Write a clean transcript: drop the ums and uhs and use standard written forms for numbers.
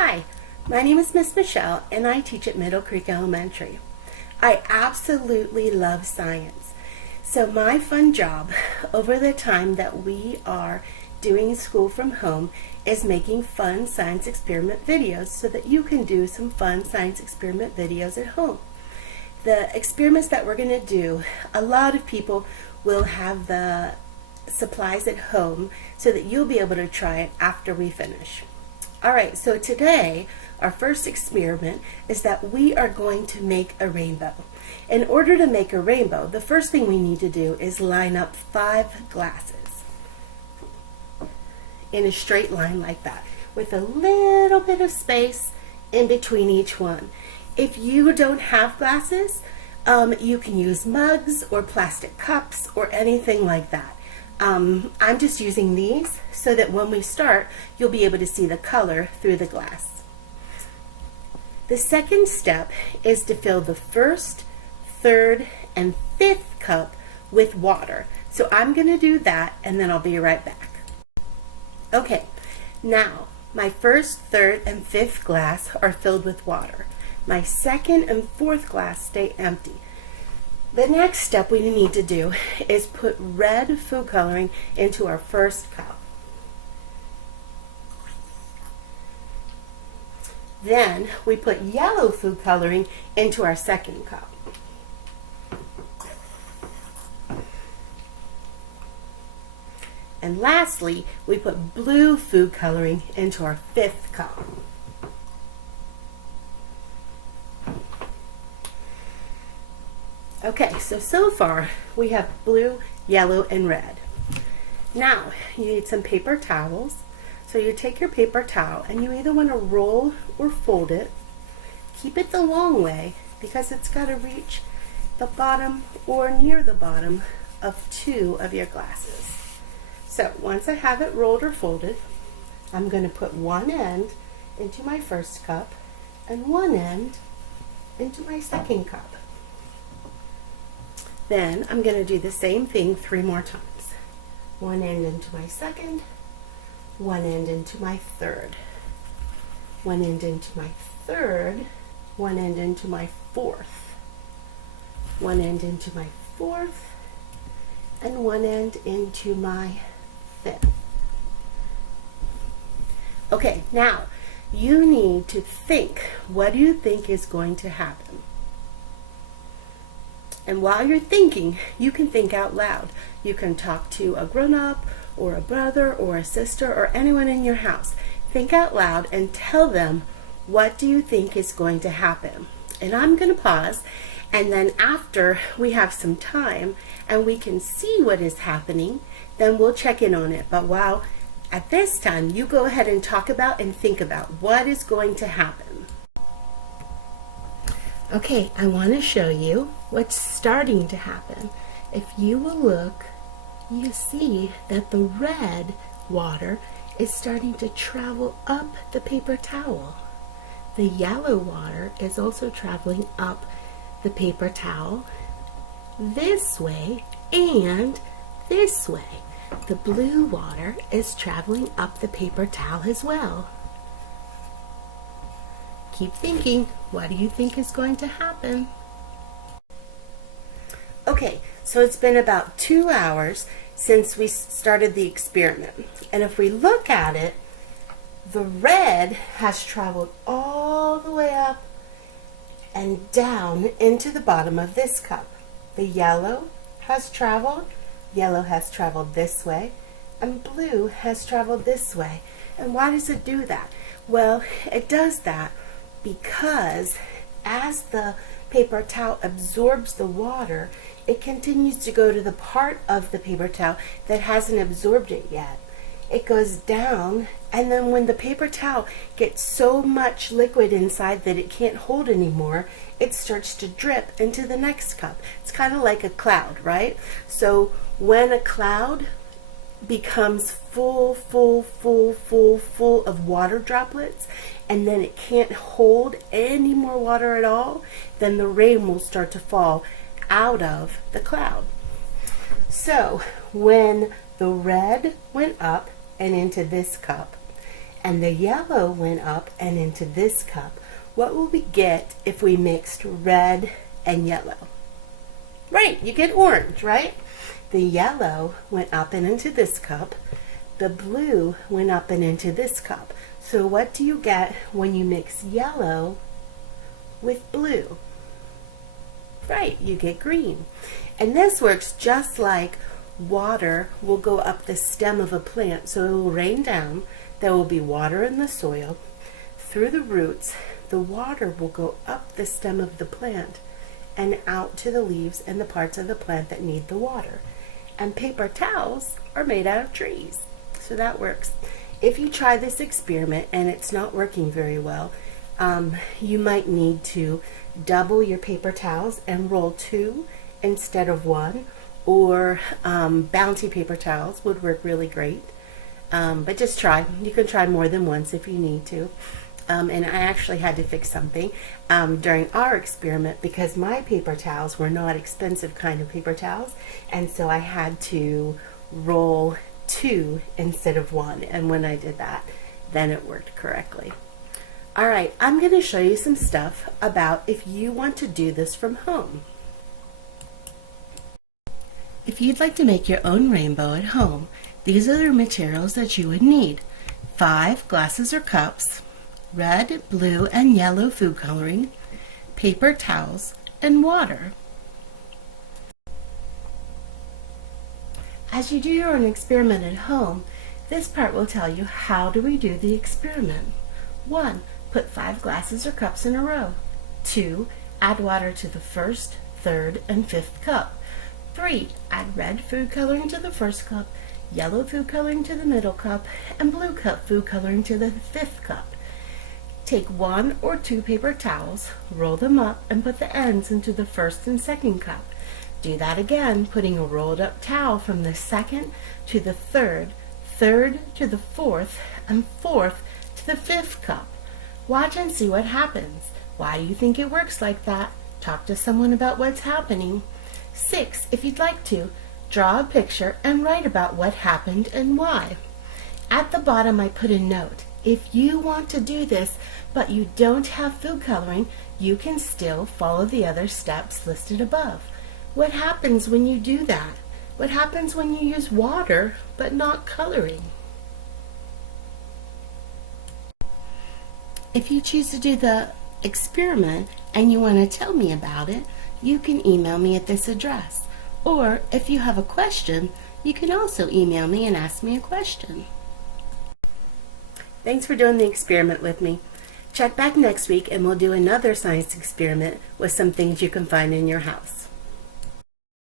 Hi, my name is Miss Michelle and I teach at Middle Creek Elementary. I absolutely love science. So my fun job over the time that we are doing school from home is making fun science experiment videos so that you can do some fun science experiment videos at home. The experiments that we're going to do, a lot of people will have the supplies at home so that you'll be able to try it after we finish. Alright, so today our first experiment is that we are going to make a rainbow. In order to make a rainbow, the first thing we need to do is line up 5 glasses in a straight line like that, with a little bit of space in between each one. If you don't have glasses, you can use mugs or plastic cups or anything like that. I'm just using these so that when we start, you'll be able to see the color through the glass. The second step is to fill the first, third, and fifth cup with water. So I'm going to do that and then I'll be right back. Okay, now my first, third, and fifth glass are filled with water. My second and fourth glass stay empty. The next step we need to do is put red food coloring into our first cup. Then we put yellow food coloring into our second cup. And lastly, we put blue food coloring into our fifth cup. Okay, so far we have blue, yellow, and red. Now you need some paper towels. So you take your paper towel and you either want to roll or fold it. Keep it the long way because it's got to reach the bottom or near the bottom of 2 of your glasses. So once I have it rolled or folded, I'm going to put one end into my first cup and one end into my second cup. Then I'm going to do the same thing 3 more times. One end into my second, one end into my third, one end into my third, one end into my fourth, one end into my fourth, and one end into my fifth. Okay, now you need to think, what do you think is going to happen? And while you're thinking, you can think out loud. You can talk to a grown-up or a brother or a sister or anyone in your house. Think out loud and tell them, what do you think is going to happen? And I'm going to pause, and then after we have some time and we can see what is happening, then we'll check in on it. But while at this time, you go ahead and talk about and think about what is going to happen. Okay, I want to show you what's starting to happen. If you will look, you see that the red water is starting to travel up the paper towel. The yellow water is also traveling up the paper towel this way and this way. The blue water is traveling up the paper towel as well. Keep thinking, what do you think is going to happen? Okay, so it's been about 2 hours since we started the experiment. And if we look at it, the red has traveled all the way up and down into the bottom of this cup. The yellow has traveled this way, and blue has traveled this way. And why does it do that? Well, it does that because as the paper towel absorbs the water, it continues to go to the part of the paper towel that hasn't absorbed it yet. It goes down, and then when the paper towel gets so much liquid inside that it can't hold anymore, it starts to drip into the next cup. It's kind of like a cloud, right? So when a cloud becomes full of water droplets, and then it can't hold any more water at all, then the rain will start to fall out of the cloud. So when the red went up and into this cup, and the yellow went up and into this cup, what will we get if we mixed red and yellow? Right, you get orange, right? The yellow went up and into this cup. The blue went up and into this cup. So what do you get when you mix yellow with blue? Right, you get green. And this works just like water will go up the stem of a plant. So it will rain down. There will be water in the soil. Through the roots, the water will go up the stem of the plant and out to the leaves and the parts of the plant that need the water. And paper towels are made out of trees. So that works. If you try this experiment and it's not working very well, you might need to double your paper towels and roll 2 instead of 1, or bouncy paper towels would work really great. But just try. You can try more than once if you need to. And I actually had to fix something during our experiment because my paper towels were not expensive kind of paper towels, and so I had to roll 2 instead of 1, and when I did that, then it worked correctly. Alright, I'm going to show you some stuff about if you want to do this from home. If you'd like to make your own rainbow at home, these are the materials that you would need. 5 glasses or cups, red, blue, and yellow food coloring, paper towels, and water. As you do your own experiment at home, this part will tell you how do we do the experiment. 1. Put 5 glasses or cups in a row. 2. Add water to the first, third, and 5th cup. 3. Add red food coloring to the first cup, yellow food coloring to the middle cup, and blue food coloring to the 5th cup. Take 1 or 2 paper towels, roll them up, and put the ends into the first and second cup. Do that again, putting a rolled up towel from the second to the third, third to the fourth, and fourth to the 5th cup. Watch and see what happens. Why do you think it works like that? Talk to someone about what's happening. 6, if you'd like to, draw a picture and write about what happened and why. At the bottom I put a note. If you want to do this, but you don't have food coloring, you can still follow the other steps listed above. What happens when you do that? What happens when you use water but not coloring? If you choose to do the experiment and you want to tell me about it, you can email me at this address. Or if you have a question, you can also email me and ask me a question. Thanks for doing the experiment with me. Check back next week and we'll do another science experiment with some things you can find in your house.